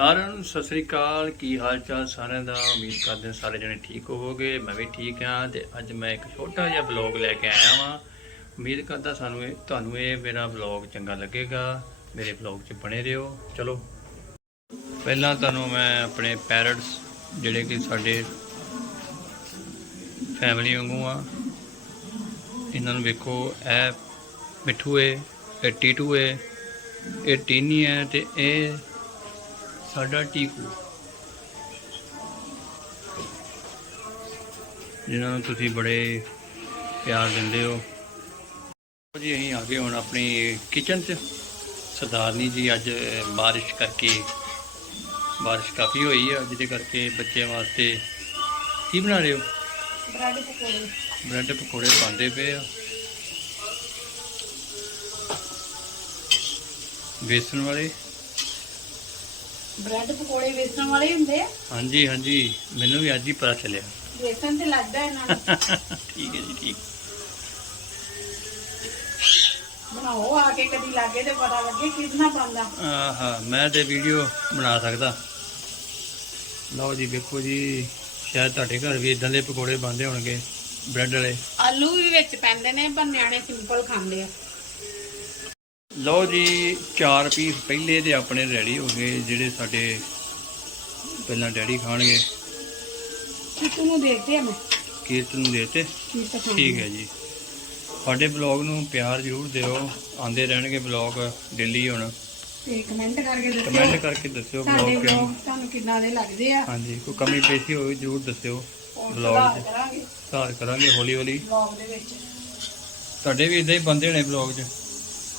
ਸਾਰਿਆਂ ਨੂੰ ਸਤਿ ਸ੍ਰੀ ਅਕਾਲ। ਕੀ ਹਾਲ ਚਾਲ ਸਾਰਿਆਂ ਦਾ? ਉਮੀਦ ਕਰਦੇ ਹਾਂ ਸਾਰੇ ਜਣੇ ਠੀਕ ਹੋਵੋਗੇ। ਮੈਂ ਵੀ ਠੀਕ ਹਾਂ ਤੇ ਅੱਜ ਮੈਂ ਇੱਕ ਛੋਟਾ ਜਿਹਾ ਵਲੌਗ ਲੈ ਕੇ ਆਇਆ ਵਾਂ। ਉਮੀਦ ਕਰਦਾ ਸਾਨੂੰ ਇਹ ਤੁਹਾਨੂੰ ਇਹ ਮੇਰਾ ਵਲੌਗ ਚੰਗਾ ਲੱਗੇਗਾ। ਮੇਰੇ ਵਲੌਗ 'ਚ ਬਣੇ ਰਹੋ। ਚਲੋ। ਪਹਿਲਾਂ ਤੁਹਾਨੂੰ ਮੈਂ ਆਪਣੇ ਪੈਰਟਸ ਜਿਹੜੇ ਕਿ ਸਾਡੇ ਫੈਮਿਲੀ ਵਾਂਗੂ ਆ, ਇਹਨਾਂ ਨੂੰ ਵੇਖੋ। ਇਹ ਮਿੱਠੂ ਏ, ਇਹ ਟੀਟੂ ਏ, ਇਹ ਟੀਨੀ ਹੈ ਤੇ ਇਹ ਸਾਡਾ ਟੀਕੂ। ਜਿਨ੍ਹਾਂ ਨੂੰ ਤੁਸੀਂ ਬੜੇ ਪਿਆਰ ਦਿੰਦੇ ਹੋ। ਜੀ ਅਸੀਂ ਆ ਗਏ ਹੁਣ ਆਪਣੀ ਕਿਚਨ 'ਚ। ਸਰਦਾਰਨੀ ਜੀ ਅੱਜ ਬਾਰਿਸ਼ ਕਰਕੇ ਬਾਰਿਸ਼ ਕਾਫੀ ਹੋਈ ਹੈ ਜਿਹਦੇ ਕਰਕੇ ਬੱਚਿਆਂ ਵਾਸਤੇ ਕੀ ਬਣਾ ਰਹੇ ਹੋ? ਬ੍ਰੈਡ ਪਕੌੜੇ। ਬ੍ਰੈਡ ਪਕੌੜੇ ਪਾਉਂਦੇ ਪਏ ਆ। ਬੇਸਨ ਵਾਲੇ? ਬ੍ਰੈਡ ਪਕੌੜੇ ਵੇਸਣ ਵਾਲੇ ਹੁੰਦੇ ਆ? ਹਾਂਜੀ ਹਾਂਜੀ। ਮੈਨੂੰ ਵੀ ਅੱਜ ਹੀ ਪਤਾ ਚੱਲਿਆ। ਵੇਸਣ ਤੇ ਲੱਗਦਾ ਇਹਨਾਂ ਨੂੰ। ਠੀਕ ਹੈ ਜੀ ਠੀਕ। ਬਣਾਓ ਆ ਕੇ ਕਦੀ ਲਾਗੇ ਤੇ ਪਤਾ ਲੱਗੇ ਕਿੰਨਾ ਪਾਉਂਦਾ ਆਹਾ ਮੈਂ ਤੇ ਵੀਡੀਓ ਬਣਾ ਸਕਦਾ। ਲਓ ਜੀ ਵੇਖੋ ਜੀ। ਸ਼ਾਇਦ ਤੁਹਾਡੇ ਘਰ ਵੀ ਇਦਾਂ ਦੇ ਪਕੌੜੇ ਬਣਦੇ ਹੋਣਗੇ ਬ੍ਰੈਡ ਵਾਲੇ। ਆਲੂ ਵੀ ਵਿੱਚ ਪੈਂਦੇ ਨੇ ਪਰ ਨਿਆਣੇ ਸਿੰਪਲ ਖਾਂਦੇ ਆ। ਲਓ ਜੀ ਚਾਰ ਪੀਸ ਪਹਿਲੇ ਦੇ ਆਪਣੇ ਰੈਡੀ ਹੋ ਗਏ ਜਿਹੜੇ ਸਾਡੇ ਪਹਿਲਾਂ ਡੈਡੀ ਖਾਣਗੇ। ਕਿਤੋਂ ਨੂੰ ਦੇਖਦੇ ਆ ਮੈਂ? ਕੀਰਤਨ ਨੂੰ ਦੇਤੇ? ਠੀਕ ਹੈ ਜੀ। ਸਾਡੇ ਬਲੌਗ ਨੂੰ ਪਿਆਰ ਜ਼ਰੂਰ ਦਿਓ। ਆਉਂਦੇ ਰਹਿਣਗੇ ਬਲੌਗ ਡੇਲੀ ਹੁਣ। ਤੇ ਕਮੈਂਟ ਕਰਕੇ ਦੱਸਿਓ। ਕਮੈਂਟ ਕਰਕੇ ਦੱਸਿਓ ਬਲੌਗ ਤੁਹਾਨੂੰ ਕਿੰਨਾ ਦੇ ਲੱਗਦੇ ਆ। ਹਾਂਜੀ ਕੋਈ ਕਮੀ ਪੇਸ਼ੀ ਹੋਵੇ ਜ਼ਰੂਰ ਦੱਸਿਓ 'ਚ ਕਰਾਂਗੇ। ਸੁਧਾਰ ਕਰਾਂਗੇ ਹੌਲੀ ਹੌਲੀ ਵਲੌਗ ਦੇ ਵਿੱਚ। ਤੁਹਾਡੇ ਵੀ ਇਦਾਂ ਹੀ ਬੰਦੇ ਹੋਣੇ ਬਲੌਗ 'ਚ।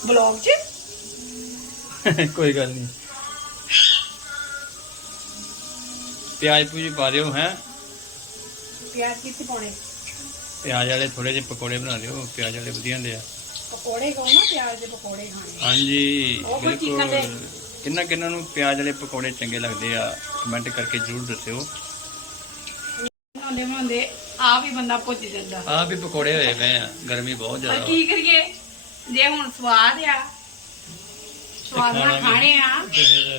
ਵਲੌਗ 'ਚ? ਕੋਈ ਗੱਲ ਨਹੀਂ। ਪਿਆਜ਼ ਪੂਜੀ ਪਾ ਦਿਓ ਹੈ? ਪਿਆਜ਼ ਕਿੱਥੇ ਪਾਉਣੇ? ਪਿਆਜ਼ ਵਾਲੇ ਥੋੜੇ ਜਿਹੇ ਪਕੌੜੇ ਬਣਾ ਦਿਓ ਪਿਆਜ਼ ਵਾਲੇ ਵਧੀਆ ਹੁੰਦੇ ਆ। ਪਕੌੜੇ ਕਹੋ ਨਾ ਪਿਆਜ਼ ਦੇ ਪਕੌੜੇ ਖਾਣੇ। ਹਾਂਜੀ ਬਿਲਕੁਲ। ਕਿੰਨਾ ਕਿੰਨਾ ਨੂੰ ਪਿਆਜ਼ ਵਾਲੇ ਪਕੌੜੇ ਚੰਗੇ ਲੱਗਦੇ ਆ ਕਮੈਂਟ ਕਰਕੇ ਜ਼ਰੂਰ ਦੱਸਿਓ। ਬਣਾਉਂਦੇ ਬਣਾਉਂਦੇ ਆ ਵੀ ਬੰਦਾ ਭੁੱਜ ਜਾਂਦਾ। ਆਹ ਵੀ ਪਕੌੜੇ ਹੋਏ ਪਏ ਆ ਗਰਮੀ ਬਹੁਤ ਪਰ ਜ਼ਿਆਦਾ। ਕੀ ਕਰੀਏ? ਜੇ ਹੁਣ ਸਵਾਦ ਆ ਸਵਾਦ ਨਾਲ ਖਾਣਾ ਆ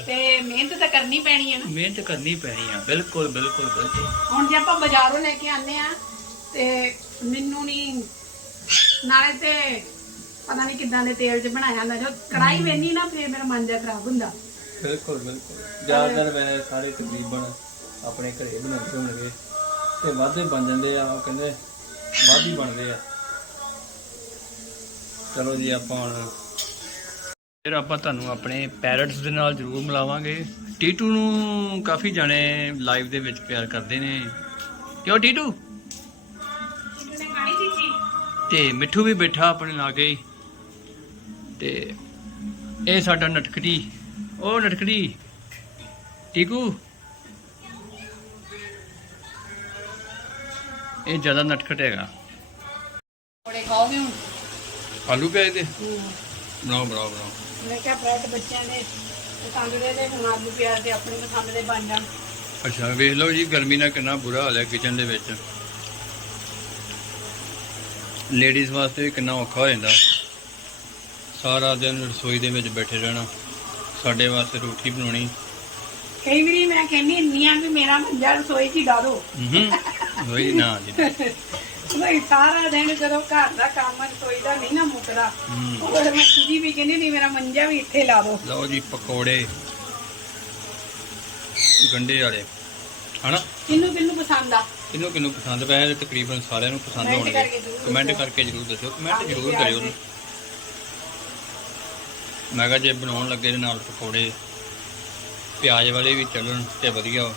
ਤੇ ਮਿਹਨਤ ਤਾਂ ਕਰਨੀ ਪੈਣੀ ਆ ਨਾ। ਮਿਹਨਤ ਕਰਨੀ ਪੈਣੀ ਆ ਬਿਲਕੁਲ ਬਿਲਕੁਲ ਬਿਲਕੁਲ। ਹੁਣ ਜੇ ਆਪਾਂ ਬਾਜ਼ਾਰੋਂ ਲੈ ਕੇ ਆਨੇ ਆ ਤੇ ਮੈਨੂੰ ਨਹੀਂ ਨਾਲੇ ਤੇ ਪਤਾ ਨਹੀਂ ਕਿੱਦਾਂ ਦੇ ਤੇਲ 'ਚ ਬਣਾਇਆ ਹੁੰਦਾ ਜੋ ਕੜਾਈ ਵੇਨੀ ਨਾ ਫੇਰ ਮੇਰਾ ਮਨ ਜਿਹਾ ਖਰਾਬ ਹੁੰਦਾ। ਬਿਲਕੁਲ ਬਿਲਕੁਲ। ਜ਼ਿਆਦਾਤਰ ਮੈਂ ਸਾਰੇ ਤਕਰੀਬਨ ਆਪਣੇ ਘਰੇ ਬਣਾਉਂਦੇ ਹੋਣਗੇ ਤੇ ਵਾਧੇ ਬਣ ਜਾਂਦੇ ਆ ਉਹ ਕਹਿੰਦੇ ਵੱਧ ਬਣਦੇ ਆ। ਚਲੋ ਜੀ, ਆਪਾਂ ਹੁਣ ਫਿਰ ਆਪਾਂ ਤੁਹਾਨੂੰ ਆਪਣੇ ਪੈਰਟਸ ਦੇ ਨਾਲ ਜ਼ਰੂਰ ਮਿਲਾਵਾਂਗੇ। ਟੀਟੂ ਨੂੰ ਕਾਫੀ ਜਾਣੇ ਲਾਈਵ ਦੇ ਵਿੱਚ ਪਿਆਰ ਕਰਦੇ ਨੇ। ਕਿਉਂ ਟੀਟੂ? ਤੇ ਮਿੱਠੂ ਵੀ ਬੈਠਾ ਆਪਣੇ ਲਾਗੇ। ਹੀ ਤੇ ਇਹ ਸਾਡਾ ਨਟਕੜੀ ਉਹ ਨਟਕੜੀ ਟੀਕੂ। ਇਹ ਜ਼ਿਆਦਾ ਨਟਖਟ ਹੈਗਾ। ਥੋੜੇ ਖਾਓਗੇ ਹੁਣ? ਆਲੂ ਪਿਆਜ਼ ਦੇ। ਬਣਾਓ ਬਣਾਓ ਬਣਾਓ। ਮੈਂ ਕਿਹਾ ਬ੍ਰੈਡ ਬੱਚਿਆਂ ਦੇ ਪਸੰਦ ਦੇ ਹੁਣ ਆਲੂ ਪਿਆਜ਼ ਦੇ ਆਪਣੀ ਪਸੰਦ ਦੇ ਬਣ ਜਾਣ। ਅੱਛਾ ਵੇਖ ਲਓ ਜੀ ਗਰਮੀ ਨਾਲ ਕਿੰਨਾ ਬੁਰਾ ਹਾਲ ਹੈ ਕਿਚਨ ਦੇ ਵਿੱਚ। ਲੇਡੀਜ਼ ਵਾਸਤੇ ਵੀ ਕਿੰਨਾ ਔਖਾ ਹੋ ਜਾਂਦਾ। ਸਾਰਾ ਦਿਨ ਰਸੋਈ ਦੇ ਵਿੱਚ ਬੈਠੇ ਰਹਿਣਾ ਸਾਡੇ ਵਾਸਤੇ ਰੋਟੀ ਬਣਾਉਣੀ। ਕਈ ਵਾਰੀ ਮੈਂ ਕਹਿੰਦੀ ਹੁੰਦੀ ਆ ਵੀ ਮੇਰਾ ਮੰਜਾ ਰਸੋਈ 'ਚ ਹੀ ਡਾ ਦੋ ਹੂੰ ਹੋਈ ਨਾ ਜੀ। ਨਹੀਂ ਸਾਰਾ ਦਿਨ ਜਦੋਂ ਘਰ ਦਾ ਕੰਮ ਰਸੋਈ ਦਾ ਨਹੀਂ ਨਾ ਮੁੱਕਦਾ। ਉਹ ਮੈਂ ਖੁਦੀ ਵੀ ਕਹਿੰਦੀ ਨਹੀਂ ਮੇਰਾ ਮੰਜਾ ਵੀ ਇੱਥੇ ਲਾ ਦੋ ਲਓ ਜੀ ਪਕੌੜੇ। ਗੰਡੇ ਵਾਲੇ। ਹਨਾ? ਕਿੰਨੂੰ ਕਿੰਨੂੰ ਪਸੰਦ ਆ? ਕਿਹਨੂੰ ਕਿਹਨੂੰ ਪਸੰਦ? ਪਏ ਤਕਰੀਬਨ ਸਾਰਿਆਂ ਨੂੰ ਪਸੰਦ ਹੋਣਗੇ। ਕਮੈਂਟ। ਕਰਕੇ ਜਰੂਰ ਦੱਸਿਓ ਕਮੈਂਟ ਜਰੂਰ ਕਰਿਓ। ਮੈਂ ਕਿਹਾ ਜੇ ਬਣਾਉਣ ਲੱਗੇ ਦੇ ਨਾਲ ਪਕੌੜੇ ਪਿਆਜ਼ ਵਾਲੇ ਵੀ ਚੱਲਣ ਤੇ ਵਧੀਆ।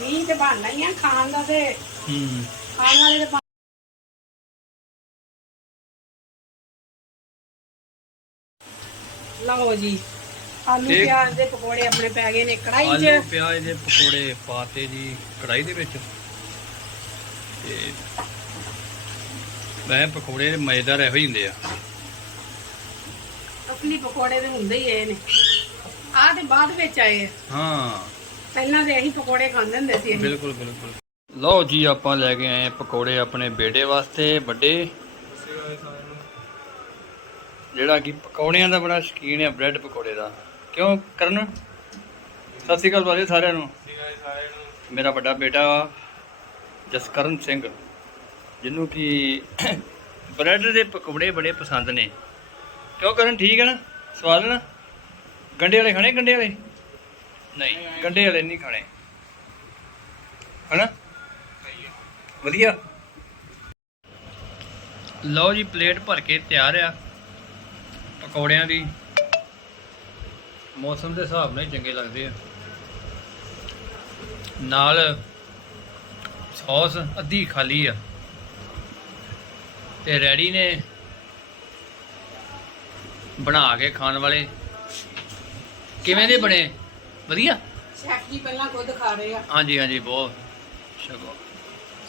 ਨਹੀਂ ਤੇ ਬਣਨਾ ਹੀ ਆ ਖਾਣ ਦਾ ਤੇ। ਹੂੰ। ਖਾਣ ਵਾਲੇ ਦੇ ਬਣ- ਲਓ ਜੀ ਆਲੂ ਇਹ- ਪਿਆਜ਼ ਦੇ ਪਕੌੜੇ ਆਪਣੇ ਪੈ ਗਏ ਨੇ ਕੜਾਈ ਆਲੂ 'ਚ। ਪਿਆਜ਼ ਦੇ ਪਕੌੜੇ ਪਾਤੇ ਜੀ ਕੜਾਈ ਦੇ ਵਿੱਚ। ਤੇ ਮੈਂ ਪਕੌੜੇ ਮਜ਼ੇਦਾਰ ਇਹੋ ਹੀ ਹੁੰਦੇ ਆ। ਅਸਲੀ ਪਕੌੜੇ ਦੇ ਹੁੰਦੇ ਹੀ ਇਹ ਨੇ। ਆਹ ਤੇ ਬਾਅਦ ਵਿੱਚ ਆਏ ਆ। ਹਾਂ। ਪਹਿਲਾਂ ਤੇ ਇਹੀ ਪਕੌੜੇ ਖਾਂਦੇ ਹੁੰਦੇ ਸੀ ਅਸੀਂ। ਬਿਲਕੁਲ ਬਿਲਕੁਲ। ਲਓ ਜੀ, ਆਪਾਂ ਲੈ ਕੇ ਆਏ ਪਕੌੜੇ ਆਪਣੇ ਬੇਟੇ ਵਾਸਤੇ, ਵੱਡੇ। ਜਿਹੜਾ ਕਿ ਪਕੌੜਿਆਂ ਦਾ ਬੜਾ ਸ਼ੌਕੀਨ ਹੈ ਬ੍ਰੈਡ ਪਕੌੜੇ ਦਾ। ਕਿਉਂ ਕਰਨ? ਸਤਿ ਸ਼੍ਰੀ ਅਕਾਲ ਬਾਰੇ ਸਾਰਿਆਂ ਨੂੰ। ਮੇਰਾ ਵੱਡਾ ਬੇਟਾ ਜਸਕਰਨ ਸਿੰਘ, ਜਿਹਨੂੰ ਕਿ ਬ੍ਰੈਡ ਦੇ ਪਕੌੜੇ ਬੜੇ ਪਸੰਦ ਨੇ। ਕਿਉਂ ਕਰਨ? ਠੀਕ ਹੈ ਨਾ? ਸਵਾਦ ਨਾ? ਗੰਡੇ ਵਾਲੇ ਖਾਣੇ? ਗੰਡੇ ਵਾਲੇ? ਨਹੀਂ, ਗੰਡੇ ਵਾਲੇ ਨਹੀਂ ਖਾਣੇ। ਹਨਾ? ਵਧੀਆ। ਲਓ ਜੀ ਪਲੇਟ ਭਰ ਕੇ ਤਿਆਰ ਆ। ਪਕੌੜਿਆਂ ਦੀ। ਮੌਸਮ ਦੇ ਹਿਸਾਬ ਨਾਲ ਹੀ ਚੰਗੇ ਲੱਗਦੇ ਆ। ਨਾਲ ਸੌਸ ਅੱਧੀ ਖਾਲੀ ਆ। ਤੇ ਰੈਡੀ ਨੇ ਬਣਾ ਕੇ ਖਾਣ ਵਾਲੇ। ਕਿਵੇਂ ਦੇ ਬਣੇ? ਵਧੀਆ? ਸ਼ੈਫ ਜੀ ਪਹਿਲਾਂ ਖੁਦ ਖਾ ਰਹੇ ਆ। ਹਾਂਜੀ ਹਾਂਜੀ ਬਹੁਤ। ਸ਼ਕੋ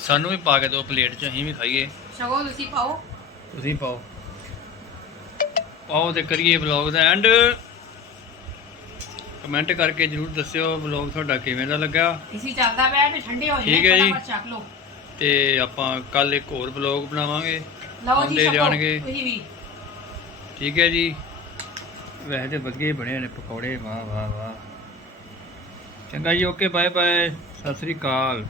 ਸਾਨੂੰ ਵੀ ਪਾ ਕੇ ਦਿਓ ਪਲੇਟ 'ਚ ਅਸੀਂ ਵੀ ਖਾਈਏ। ਸਗੋਂ ਤੁਸੀਂ ਪਾਓ। ਤੁਸੀਂ ਪਾਓ। ਪਾਓ ਤੇ ਕਰੀਏ ਵਲੌਗ ਦਾ ਐਂਡ ਕਮੈਂਟ ਕਰਕੇ ਜਰੂਰ ਦੱਸਿਓ ਵਲੌਗ ਤੁਹਾਡਾ ਕਿਵੇਂ ਦਾ ਲੱਗਾ। ਇਸੀ ਚੱਲਦਾ ਪਿਆ ਤੇ ਠੰਡੇ ਹੋ ਠੀਕ ਹੈ ਜੀ। ਚੱਕ ਲਓ। ਤੇ ਆਪਾਂ ਕੱਲ ਇੱਕ ਹੋਰ ਵਲੌਗ ਬਣਾਵਾਂਗੇ। ਲਓ ਜੀ ਜਾਣਗੇ। ਤੁਸੀਂ ਵੀ। ਠੀਕ ਹੈ ਜੀ। ਵੈਸੇ ਤੇ ਵਧੀਆ ਬਣੇ ਨੇ ਪਕੌੜੇ। ਵਾਹ ਵਾਹ ਵਾਹ। ਚੰਗਾ ਜੀ okay bye bye Sat Sri ਅਕਾਲ।